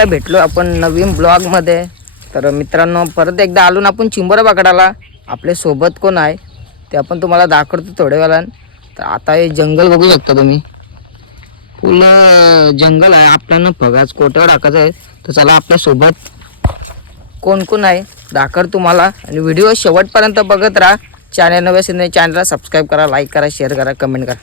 एकदा भेटलो आपण नवीन ब्लॉग मध्ये. तर मित्रांनो परत एकदा आलो ना आपण चिंबोरा पकडायला. आपल्या सोबत कोण आहे ते आपण तुम्हाला दाखवतो थोड्या वेळानं. तर आता हे जंगल बघू शकता तुम्ही, फुल जंगल आहे. आपल्याला फगाच कोट्यावर टाकायचं आहे. तर चला आपल्या सोबत कोण कोण आहे दाखवतो तुम्हाला, आणि व्हिडिओ शेवटपर्यंत बघत राहा. चॅनल नवे असेल चॅनलला सबस्क्राईब करा, लाईक करा, शेअर करा, कमेंट करा.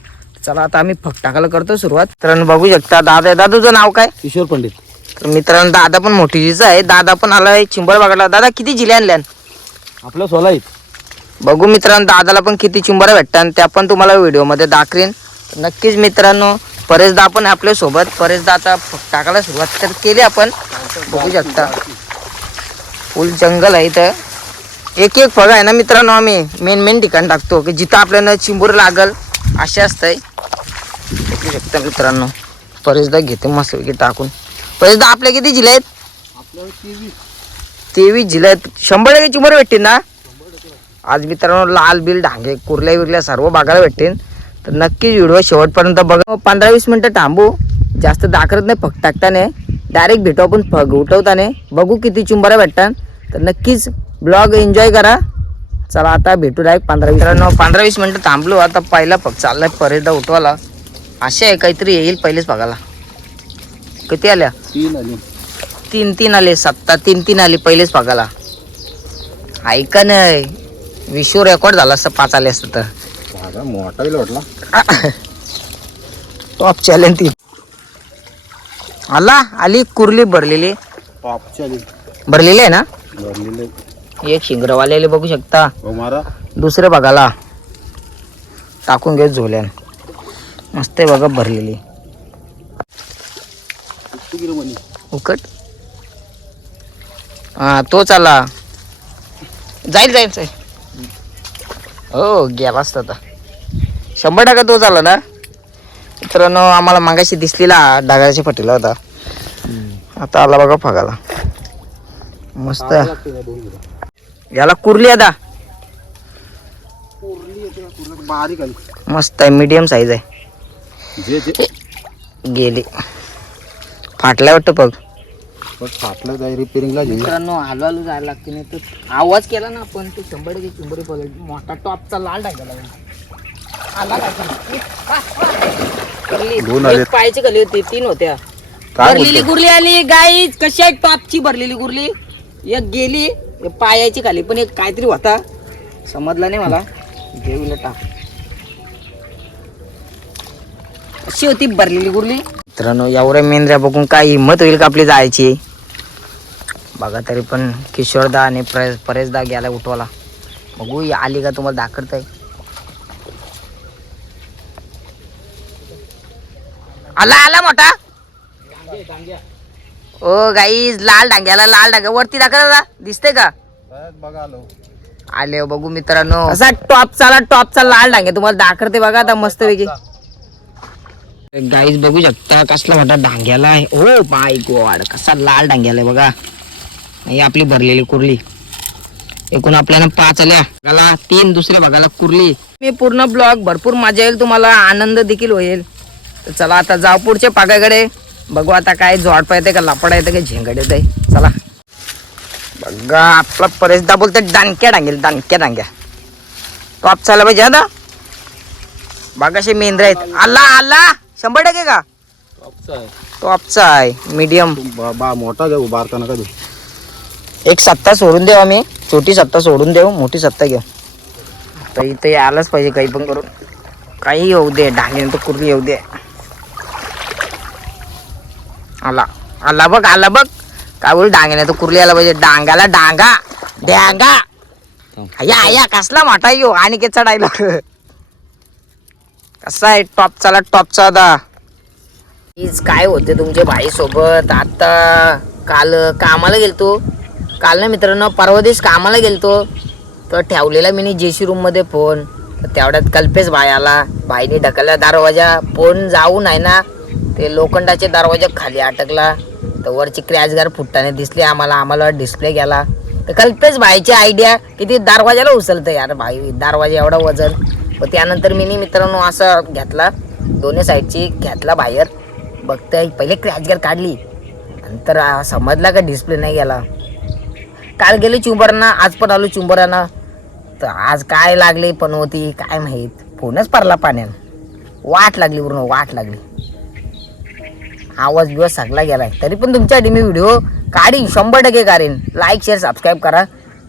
चला आता आम्ही फक टाकायला करतो सुरुवात. तर बघू शकता दादा, दादाचं नाव काय? किशोर पंडित. तर मित्रांनो दादा पण मोठीच आहे. दादा पण आलाय चिंबर बघायला. दादा किती जिल्हे आणल्यान? आपलं 16 आहेत. बघू मित्रांनो दादाला पण किती चिंबरा भेटतात त्या पण तुम्हाला व्हिडिओमध्ये दाखवेन. नक्कीच मित्रांनो परेशदा आपण आपल्या सोबत. परेशदा आता फक टाकायला सुरुवात तर केली आपण. बघू शकता फुल जंगल आहे इथं. एक एक फळ आहे ना मित्रांनो, आम्ही मेन ठिकाण टाकतो की जिथं आपल्याला चिंबूर लागल असे असतंय. बघू शकता मित्रांनो परेशदा घेते मस्तपैकी टाकून. परेशदा आपल्या किती जिल्हे आहेत? आपल्याला 23 जिल्हे आहेत. 100% चिंबोरे भेटतील ना आज मित्रांनो? लाल बिल डांगे कुर्ल्या विरल्या सर्व बघायला भेटतील. तर नक्कीच व्हिडिओ शेवटपर्यंत बघा. 15-20 मिनटं थांबू, जास्त दाखवत नाही फक टाकताना. डायरेक्ट भेटू आपण फग उठवताना. बघू किती चिंबरा भेटतात. तर नक्कीच ब्लॉग एन्जॉय करा. चला आता भेटू डायरेक्ट 15-20 मिनटं थांबलो. आता पहिला फक चाललाय परेशदा उठवायला. असे आहे काहीतरी येईल पहिलेच बघायला. किती आल्या? 3 आले. 3 आले. 7 आले पहिलेच बघायला. ऐका नाही विश्व रेकॉर्ड झाला असतं 5 आले असतं तर. भागा मोठा वाटला. टॉप चॅलेंज ती आली कुर्ली भरलेली. टॉपची आली. भरलेली आहे ना. भरलेले एक शिंगरवालेले बघू शकता. हो मारा. दुसरे बघाला टाकून घेत झोल्यान. मस्त आहे बघा भरलेली. उकट हा तो चाला जाईल. हो गेला असता आता 100% तो चालला ना मित्रांनो. आम्हाला मागाशी दिसलेला ढगाच्या फटीला होता. आता आला बघा फगाला. मस्त याला कुर्ली आता बारीक आली. मस्त आहे. मीडियम साईज आहे. गेली फाटल्या वाटतं बघ. फाटलं जाय रिपेरिंगला. मित्रांनो हलू जायला लागते. नाही तर आवाज केला ना आपण ते 100% चिंबोरी पडले. मोठा टॉपचा लाल टाकायला आला पायाची कली होती. 3 होत्या. भरलेली गुरली आली गाईज. कशी आहे टॉपची भरलेली गुरली. एक गेली पायाची खाली, पण एक काहीतरी होता समजला नाही मला. घेऊन टाक अशी होती भरलेली गुरली. मित्रांनो एवढ्या मेंढऱ्या बघून काय हिंमत होईल का आपली जायची? बघा तरी पण किशोरदा आणि परेशदा गेला उठवाला. बघू आली का तुम्हाला दाखवताय. आला मोठा. ओ गाईज लाल डांग्या वरती दाखवा दिसते का? बघा आलो. आले बघू मित्रांनो असा टॉपचा लाल डांग्या तुम्हाला दाखवते बघा आता मस्त पैकी. गाईज बघू शकता कसला मोठा डांग्याला आहे. हो बाय गॉड कसा लाल डांग्याला आहे बघा. ही आपली भरलेली कुर्ली. एकूण आपल्याला 5 आल्या. बघाला 3 दुसऱ्या बघायला कुर्ली. मी पूर्ण ब्लॉग भरपूर मजा येईल तुम्हाला, आनंद देखील होईल. तर चला आता जाऊ पुढच्या पागाकडे. बघू आता काय जोडपा येते का लापडा येते का झेंगड येते. चला बघा आपला परेशदा बोलते डांग्या टॉप चालला पाहिजे आता. बघा असे मेंढर आहेत. आला 100% का टॉपचा आहे. मीडियम मोठा जाऊ बारका नका देऊ. एक सत्ता सोडून देऊ आम्ही. छोटी सत्ता सोडून देऊ, मोठी सत्ता घेऊ. तर इथे आलंच पाहिजे काही पण करून. काही येऊ दे डांग्याने तर कुर्ली येऊ दे. आला बघ काय बोल डांग्याने तर कुर्ली आला पाहिजे. डांगाला डांगा या कसला मोठा येऊ आणि के चढायला. कसा आहे टॉपचा आता. काय होते तुमच्या भाई सोबत. आता काल कामाला गेलतो. काल ना मित्रांनो परवा दिवस कामाला गेलतो. तर ठेवलेला मी जेसी रूम मध्ये फोन. तर तेवढ्यात कल्पेश भाई आला. भाईने ढकलला दरवाजा. फोन जाऊन आहे ना ते लोखंडाचे दरवाजा खाली अटकला. तर वरची क्रॅचगार फुटताना दिसली आम्हाला डिस्प्ले गेला. तर कल्पेश भाईची आयडिया किती दरवाजाला उचलतं यार भाई. दरवाजा एवढा वजन. व त्यानंतर मी मित्रांनो असं घेतला दोन्ही साईडची घेतला बाहेर. बघताय पहिले क्रॅचगार काढली. नंतर समजला का डिस्प्ले नाही गेला. काल गेलो चिंबरांना, आज पण आलो चिंबरांना. तर आज काय लागले पण होती काय माहीत, फोनच पडला पाण्यानं. वाट लागली पूर्ण वाट लागली. आवाज बिवाज सगळा गेलाय. तरी पण तुमच्यासाठी मी व्हिडिओ काढीन, 100% काढीन. लाईक शेअर सबस्क्राईब करा.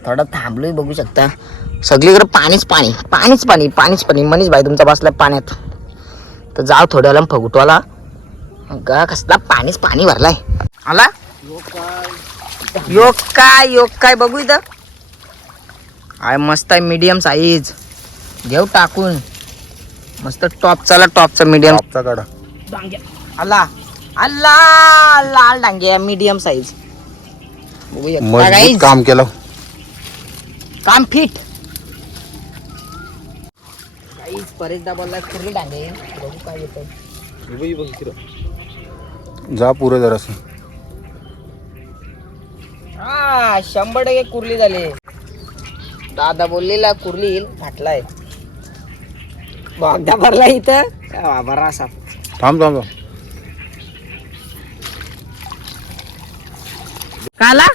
थोडं थांबलोय बघू शकता. सगळीकडे पाणीच पाणी पाणीच पाणी पाणीच पाणी. मनीष भाई तुमचा बसला पाण्यात. तर जाऊ थोड्याला फगुटवाला. कसला पाणीच पाणी भरलाय. आला योग काय बघू इथं. आहे मस्त आहे, मीडियम साईज. घेऊ टाकून मस्त टॉपचा मीडियम काढा. आला आला लाल डांगे मीडियम साईज. बघू शकता मजबूत guys. काम केलं. काम फिट काहीच. बरेचदा बोलला कुर्ली डांगे. बघू काय येतं. जा पुरे जरासं. 100% कुर्ली झाली. दादा बोललेला कुर्ली येईल, फाटलाय. बघदा भरला इथं बरा असा. थांब. काला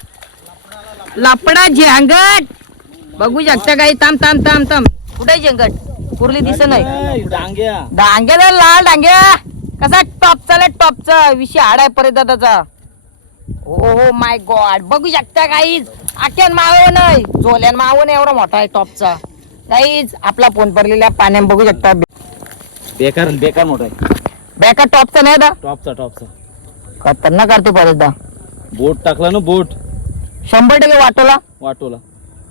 लपडा झेंगट. बघू शकता काही. थांब कुठे झेंगट. कुर्ली दिसत नाही. डांग्याला लाल डांग्या कसा टॉपचा विषय हाडाय परत दादाचा. हो माय गॉड. बघू शकता काहीच. आख्यान माव नाही, झोल्यान माव नाही, एवढा मोठा आहे टॉपचा. काहीच आपला फोन भरलेल्या पाण्यात बघू शकता. बेकार मोठा आहे. बॅका टॉपचा नाही दा. टॉपचा खतरनाक करतो परत. बोट टाकला ना, बोट 100% वाटोला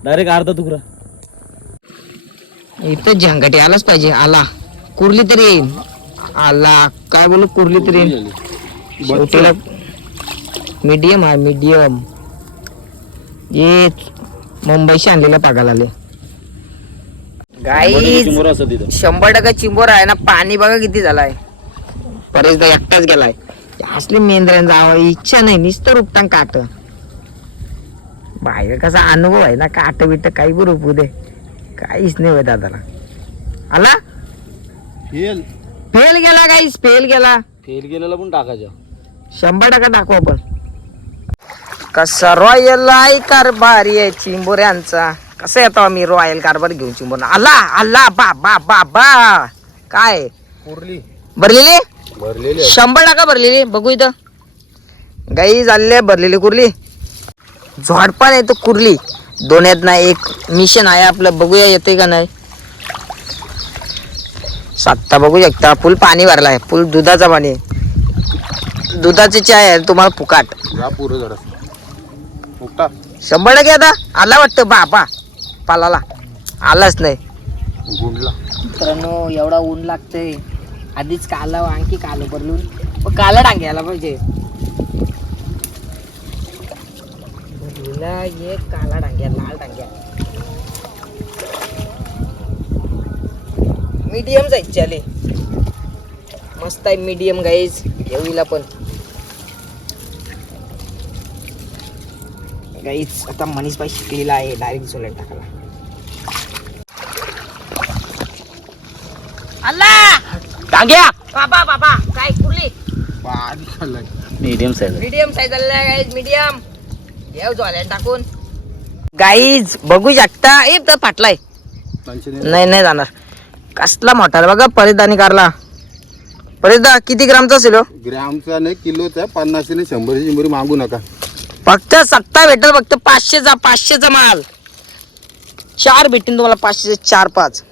डायरेक्ट अर्धा तुकडा. इथं झंगटी आलाच पाहिजे. आला कुर्ली तरी येईल. आला काय बोलू कुर्ली तरी येईल. शेवटीला मीडियम आहे मीडियम. ये मुंबईशी आणलेला पागाला आले गाईज. 100% चिंबोर आहे ना. पाणी बघा किती झालाय. बरेचदा एकटाच गेलाय. असले मेंढऱ्यांचा जावं इच्छा नाही. नुसतं रुपटांग काट. बाहेर कसा अनुभव आहे ना. काट बिट काही बी रुपू दे. काहीच नाही होय दादाला. आला फेल गेला गाईस. फेल गेलेला पण टाकायचा. 100% टाकू आपण. कसा रॉयल आहे कारभारी आहे चिंबोऱ्यांचा. कसं येतो आम्ही रॉयल कारभार घेऊन चिंबोर. आला बा काय कुर्ली भरलेली. भरलेली 100% भरलेली. बघू इथं गाई झालेली भरलेली कुर्ली. झोडपान आहे तो कुर्ली. दोन्यात ना एक मिशन आहे आपलं. बघूया येते का नाही. सत्ता बघू शकता. फुल पाणी भरलाय. फुल दुधाचा पाणी. दुधाची चाय आहे तुम्हाला फुकाट. जा पुरे जरासं. उठा. 100% आता आला वाटतं. बाबा पालाला आलाच नाही. गुंडला. मित्रांनो एवढा ऊन लागतंय. आधीच काला आणखी कालो भरलून. पण काला डांग्याला पाहिजे. भरलेला एक काला डांग्या लाल डांग्या. मीडियम जायचे आले. मस्त आहे मीडियम गाईज. घेऊला पण गाईज. आता मनीष भाई शिकलेला आहे डायरेक्ट झोल्यात टाकायला. अल्ला डांग्या बाबा काय कुर्ली. Medium size. मीडियम साईज आलेला गाईज. मीडियम घेऊ झोल्यात टाकून. गाईज बघू शकता. ए तर फाटलाय. नाही जाणार. कसला मोठा बघा. परिधानी कारला. परिधा किती ग्रामचा असेल. ग्रॅमचा नाही किलोचा. 50 ने 100 मागू नका. फक्त 7 भेटेल. फक्त 500चा माल. 4 भेटेल तुम्हाला. 500 4-5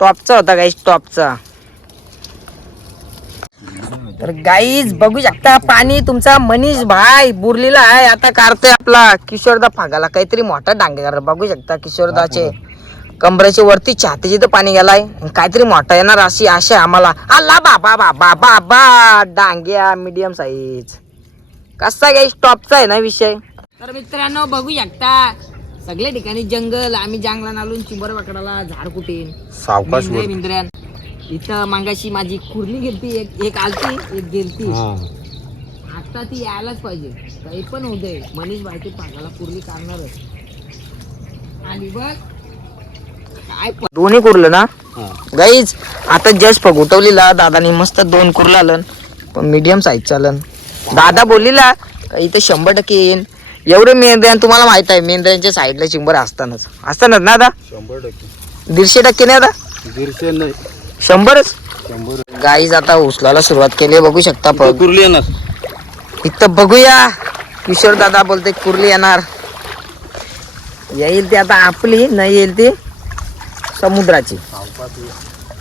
टॉपचा होता गाईज. टॉपचा. तर गाईज बघू शकता पाणी तुमचा मनीष भाई बुरलीला आहे. आता काढतोय आपला किशोरदा फागाला. काहीतरी मोठा डांगे करा. बघू शकता किशोरदाचे कमरेच्या वरती छातीचे तर पाणी गेलाय. काहीतरी मोठा येणार अशी आशा आहे आम्हाला. आला बाबा डांग्या मीडियम साईज. कसा गाईज टॉपचा आहे ना विषय. तर मित्रांनो बघू शकता सगळ्या ठिकाणी जंगल. आम्ही जंगलात आलो. चिंबर पकडायला झाड कुठे सावकाश वर. मिंद्र्यान. इथं मागाशी माझी कुर्ली गेलती. एक आलती एक गेलती. आता ती यायलाच पाहिजे. काही पण होऊ दे. मनीष भाई पागाला कुर्ली काढणारच. आणि बघ काय दोन्ही कुर्लं ना गाईज. आता जस्ट फगुटवलीला दादानी मस्त 2 कुर्ला आलं. पण मीडियम साईज चालन. दादा बोललीला का इथं 100% येईन. एवढे मेंढ्या तुम्हाला माहित आहे मेंढ्यांच्या साईडला चिंबर असतानाच ना आता 100%. 150% नाही आता 150 नाही 100च. 100. गाईज आता उचलायला सुरुवात केली बघू शकता. कुर्ली येणार. इथं बघूया. किशोर दादा बोलते कुर्ली येणार. येईल ती आता आपली, नाही येईल ती समुद्राची.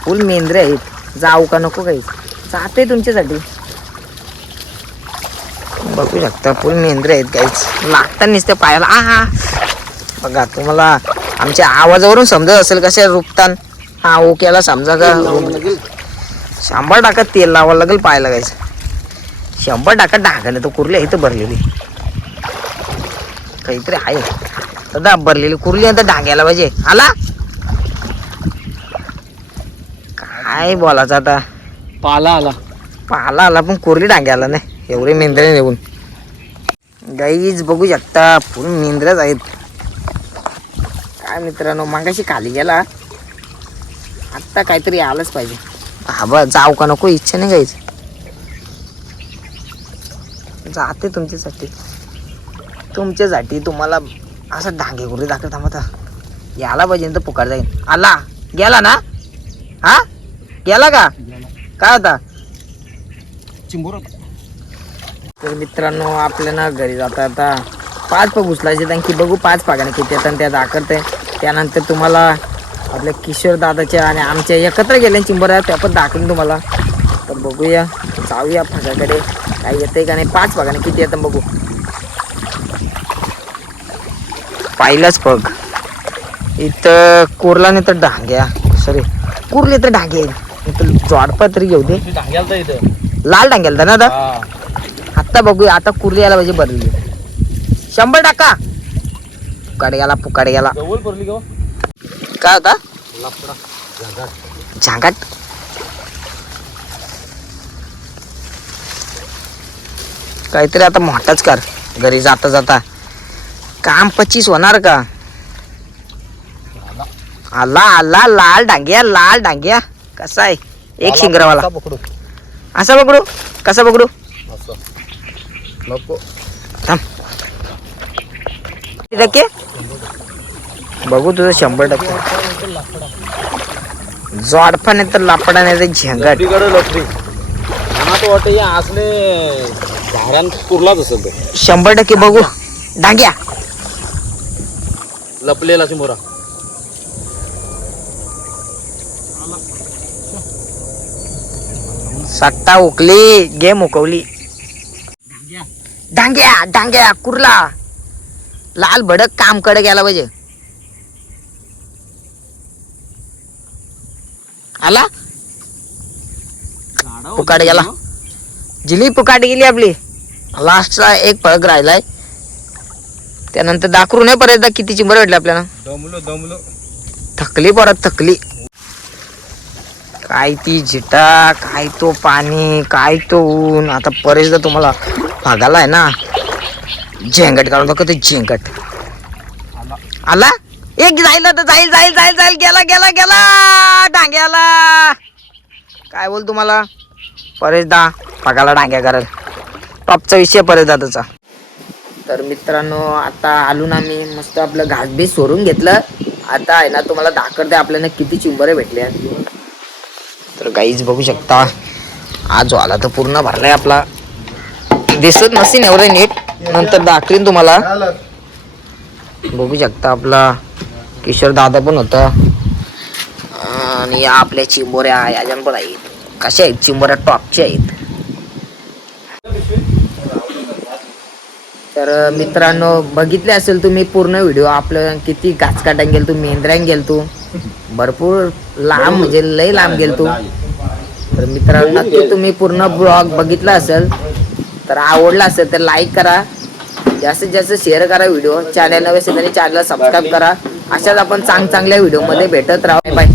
फुल मेंढरे आहेत. जाऊ का नको काही जाते तुमच्यासाठी. बघू शकता फुल मेंढरे आहेत काहीच लागतात नुसते पायाला. हा बघा तुम्हाला आमच्या आवाजावरून समजत असेल कसे रुपतान. हा ओक्याला समजा का 100% तेल लावावं लागेल पाहायला गायचं. 100% ढाकणे तो कुर्ली इथं भरलेली काहीतरी आहे दादा. भरलेली कुर्ली आता ढांग्याला पाहिजे. आला काय बोलायचं आता. पाला आला. आला पण कुर्ली ढांग्याला नाही. एवढे मेंढरे नेऊन गाईज बघू शकता फुल मेंढऱ्याच आहेत. काय मित्रांनो मागाशी खाली गेला आत्ता काहीतरी आलंच पाहिजे. हा बा जाऊ का नको इच्छा नाही गाईच. जाते तुमच्यासाठी तुम्हाला असं ढांगे कुर्ली दाखल थांबता याला पाहिजे तर पुकार जाईन. आला गेला ना. हा गेला का काय होता चिंबोर. तर मित्रांनो आपल्याला घरी जाता आता 5 पग उचलायचे. आणखी बघू 5 पागाने किती येतात त्या दाखवते. त्यानंतर तुम्हाला आपल्या किशोर दादाच्या आणि आमच्या एकत्र गेल्या चिंबऱ्या त्या पण दाखवून तुम्हाला. तर बघूया जाऊया फागाकडे काय येते का नाही. 5 पागाने किती येतात बघू. पाहिलाच पग इथं कुर्ला नाही तर ढांग्या सॉरी कुर्ले तर ढांगे इथं जोडपा तरी घेऊ दे. ढांग्याला इथं लाल ढांग्याला ना आता. आता बघूया आता कुर्ली यायला पाहिजे भरली 100%. पुकाड गेला जवळ पडली का काय होता लाकडा झांगाट. काहीतरी आता मोठाच कर घरी जाता जाता. काम 25 होणार का. आला लाल डांग्या कसा आहे एक शिंगरावाला. पकडू असा पकडू कसा पकडू असं नको. थांब टक्के बघू तुझं 100%. जोडपा नाही तर लापडा नाही तर झेंगट. लपडी मला तर वाटतं या असले झाडांत कुर्लाच असेल तो 100% बघू डांग्या लपलेला चिंबोरा. सट्टा उकली गेम उकवली. डांग्या कुर्ला लाल भडक काम कडे गेला पाहिजे. आला पुकाड गेला. जिली पुकाट गेली आपली. लास्टला एक फळक राहिलाय. त्यानंतर दाखवू नाही परत किती चिंबर भेटले आपल्याला. दमलो थकली परत थकली. काय ती जिटा काय तो पाणी काय तो ऊन. आता परेशदा तुम्हाला भागाला आहे ना झेंगट काढून बघ. ते झेंगट आला एक जाईल तर जाईल गेला डांग्याला. काय बोल तुम्हाला परेशदा भागाला डांग्या करेल. टॉपचा विषय परेशदाचा. तर मित्रांनो आता आलो ना मी मस्त आपलं घासबीस सोडून घेतलं. आता आहे ना तुम्हाला दाखवते आपल्याला किती चिंबरे भेटले. तर गाईज बघू शकता आज वाला तर पूर्ण भरलाय आपला. दिसत नसेल एवढं नीट नंतर दाखवीन तुम्हाला. बघू शकता आपला किशोर दादा पण होता आणि आपल्या चिंबोऱ्या याजन पण आहेत. कशा आहेत चिंबोऱ्या टॉपच्या आहेत. तर मित्रांनो बघितले असेल तुम्ही पूर्ण व्हिडिओ. आपलं किती गाचकाटांग गेल तू मेंढऱ्यां गेल तू भरपूर लांब म्हणजे लय लांब गेल तू. तर मित्रांनो नक्की तुम्ही पूर्ण ब्लॉग बघितला असेल तर आवडला असेल तर लाईक करा. जास्तीत जास्त शेअर करा व्हिडिओ. चॅनल नवे असेल तरी चॅनलला सबस्क्राईब करा. अशाच आपण चांगल्या व्हिडिओ मध्ये भेटत राहू. बाय.